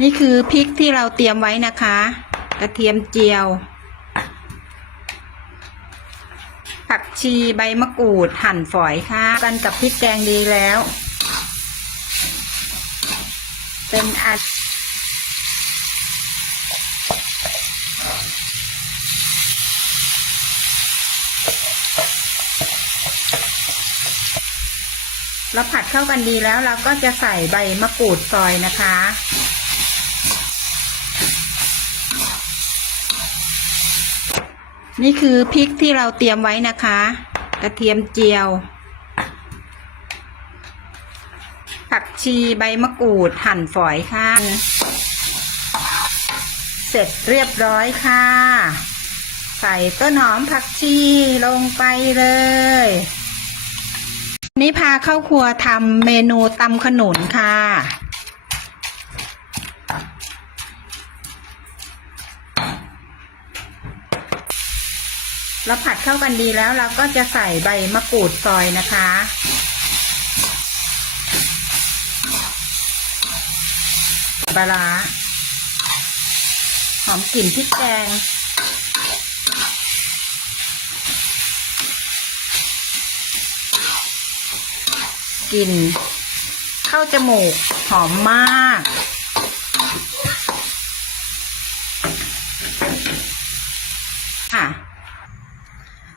นี่คือพริกที่เราเตรียมไว้นะคะ กระเทียมเจียว ผักชีใบมะกรูดหั่นฝอยค่ะกันกับพริกแกงดีแล้ว เป็นอันเราผัดเข้ากันดีแล้วเราก็จะใส่ใบมะกรูดซอยนะคะ นี่คือพริกที่เราเตรียมไว้นะคะ กระเทียมเจียว ผักชีใบมะกรูดหั่นฝอยค่ะ เสร็จเรียบร้อยค่ะ ใส่ต้นหอมผักชีลงไปเลยนี่พาเข้าครัวทำเมนูตำขนุนค่ะ เราผัดเข้ากันดีแล้วเราก็จะใส่ใบมะกรูดซอยนะคะ ปลาร้าหอมกลิ่นพริกแกง กลิ่นเข้าจมูกหอมมาก ค่ะ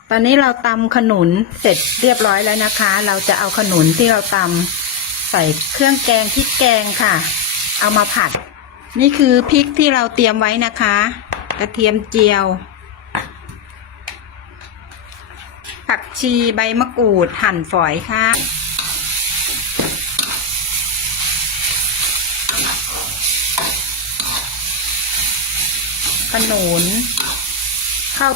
ตอนนี้เราตำขนุนเสร็จเรียบร้อยแล้วนะคะ เราจะเอาขนุนที่เราตำใส่เครื่องแกงพริกแกงค่ะ เอามาผัด นี่คือพริกที่เราเตรียมไว้นะคะ กระเทียมเจียว ผักชีใบมะกรูดหั่นฝอยค่ะขนุนข้าว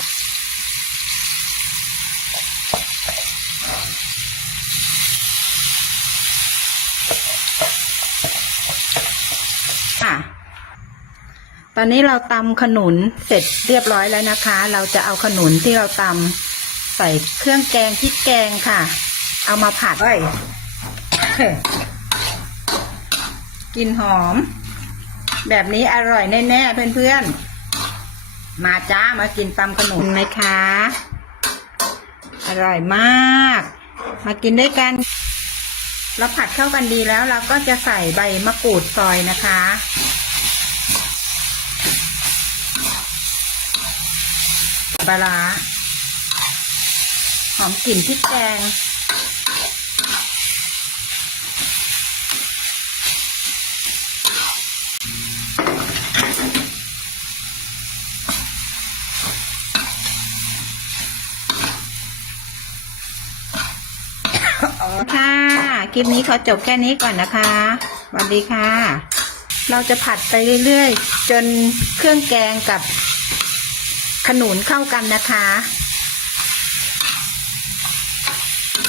อนนี้เราตำขนุนเสร็จเรียบร้อยแล้วนะคะ เราจะเอาขนุนที่เราตำใส่เครื่องแกงพริกแกงค่ะ เอามาผัดเอ้ยกลินหอม แบบนี้อร่อยแน่ๆเพื่อนๆ มาจ้ามากินตำขนุนไหมคะ อร่อยมาก มากินด้วยกัน เราผัดเข้ากันดีแล้วเราก็จะใส่ใบมะกรูดซอยนะคะ ปลาร้าหอมกลิ่นพริกแกงค่ะ คลิปนี้ขอจบแค่นี้ก่อนนะคะสวัสดีค่ะ เราจะผัดไปเรื่อยๆ จนเครื่องแกงกับ ขนุนเข้ากันนะคะ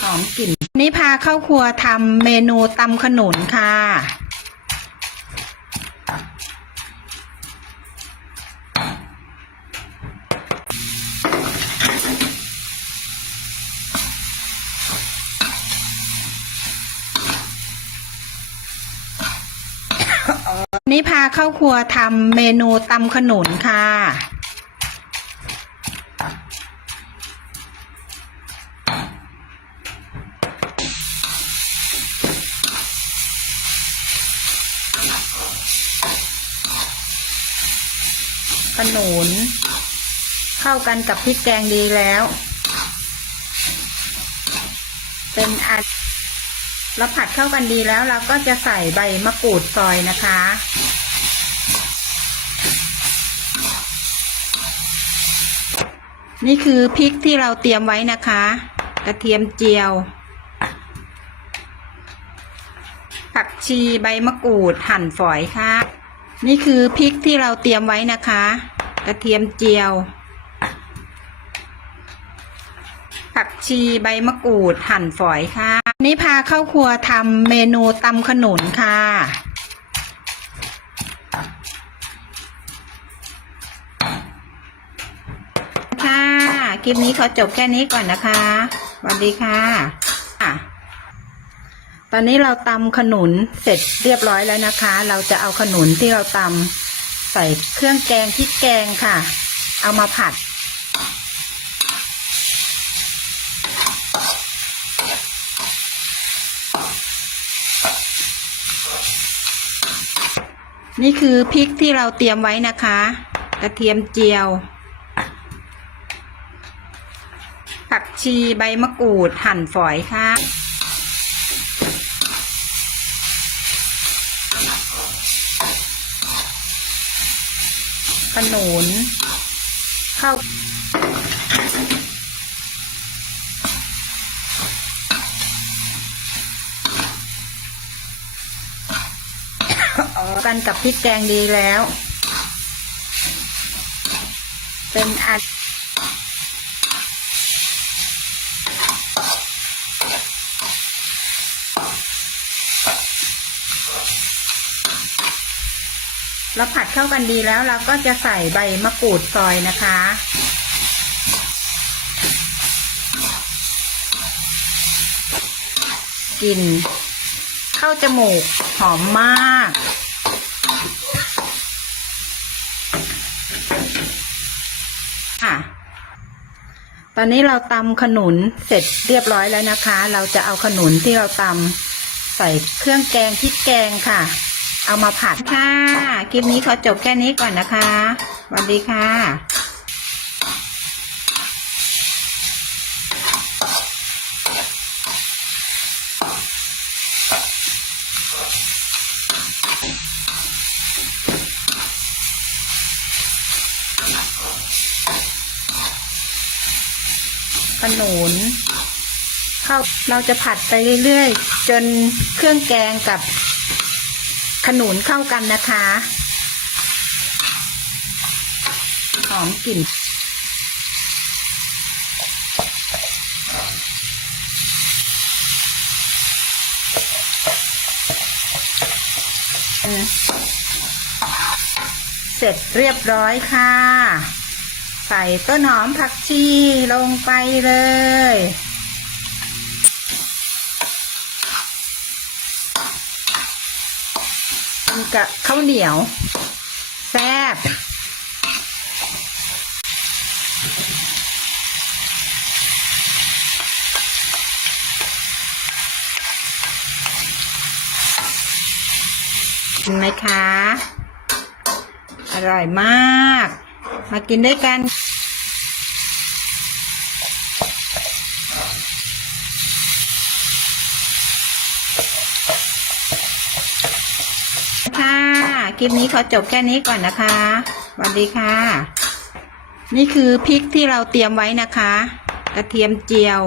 หอมกลิ่นนี่พาเข้าครัวทำเมนูตำขนุนค่ะ นี่พาเข้าครัวทำเมนูตำขนุนค่ะ ขนุนเข้ากันกับพริกแกงดีแล้ว เป็นอันเราผัดเข้ากันดีแล้วเราก็จะใส่ใบมะกรูดซอยนะคะ นี่คือพริกที่เราเตรียมไว้นะคะ กระเทียมเจียว ผัก ชีใบมะกรูดหั่นฝอยค่ะ นี่คือพริกที่เราเตรียมไว้นะคะ กระเทียมเจียว ผักชีใบมะกรูดหั่นฝอยค่ะ นี่พาเข้าครัวทำเมนูตำขนุนค่ะค่ะ คลิปนี้ขอจบแค่นี้ก่อนนะคะ สวัสดีค่ะค่ะ ตอนนี้เราตำขนุนเสร็จเรียบร้อยแล้วนะคะ เราจะเอาขนุนที่เราตำใส่เครื่องแกงพริกแกงค่ะ เอามาผัด นี่คือพริกที่เราเตรียมไว้นะคะ กระเทียมเจียว ผักชีใบมะกรูดหั่นฝอยค่ะ นุนข้าวกันกับพริกแกงดีแล้ว เป็นอัน เราผัดเข้ากันดีแล้วเราก็จะใส่ใบมะกรูดซอยนะคะ กลิ่นเข้าจมูกหอมมาก ค่ะ ตอนนี้เราตำขนุนเสร็จเรียบร้อยแล้วนะคะ เราจะเอาขนุนที่เราตำใส่เครื่องแกงพริกแกงค่ะ เอามาผัดค่ะ คลิปนี้ขอจบแค่นี้ก่อนนะคะสวัสดีค่ะขนุนเข้าเราจะผัดไปเรื่อย ๆ จนเครื่องแกงกับ ขนุนเข้ากันนะคะ หอมกลิ่น เสร็จเรียบร้อยค่ะ ใส่ต้นหอมผักชีลงไปเลย กับข้าวเหนียว แซ่บกินไหมคะ อร่อยมาก มากินด้วยกัน ค่ะ คลิปนี้ขอจบแค่นี้ก่อนนะคะสวัสดีค่ะ นี่คือพริกที่เราเตรียมไว้นะคะ กระเทียมเจียว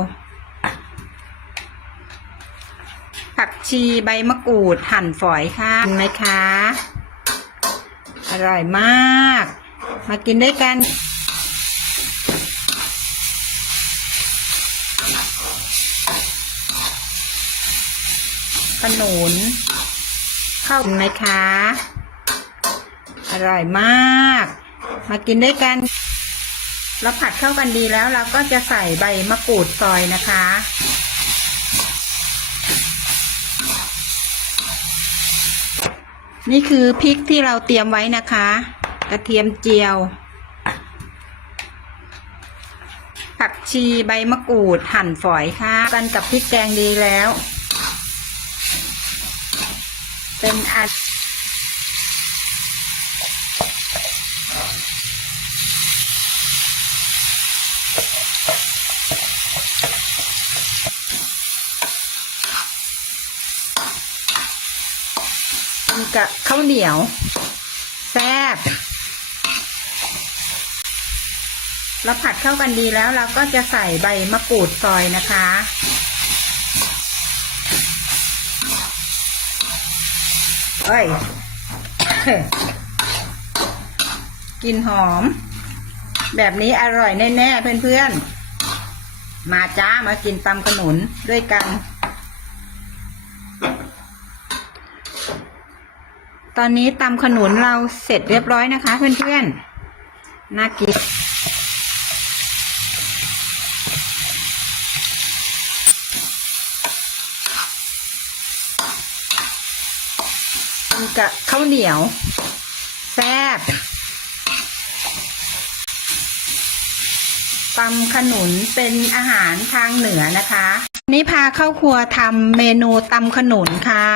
ผักชีใบมะกรูดหั่นฝอยค่ะเห็นไหมคะ อร่อยมาก มากินด้วยกันขนุนเข้าไหมคะ อร่อยมาก มากินด้วยกัน เราผัดเข้ากันดีแล้วเราก็จะใส่ใบมะกรูดซอยนะคะ นี่คือพริกที่เราเตรียมไว้นะคะ กระเทียมเจียว ผักชีใบมะกรูดหั่นฝอยค่ะ กันกับพริกแกงดีแล้ว เป็นอัน กับข้าวเหนียว แซ่บเราผัดเข้ากันดีแล้วเราก็จะใส่ใบมะกรูดซอยนะคะ เอ้ยกลินหอม แบบนี้อร่อยแน่ ๆ เพื่อน ๆ มาจ้ามากินตำขนุนด้วยกัน ตอนนี้ตำขนุนเราเสร็จเรียบร้อยนะคะ เพื่อนๆ น่ากิน กับข้าวเหนียว แซ่บตำขนุนเป็นอาหารทางเหนือนะคะ นี่พาเข้าครัวทำเมนูตำขนุนค่ะ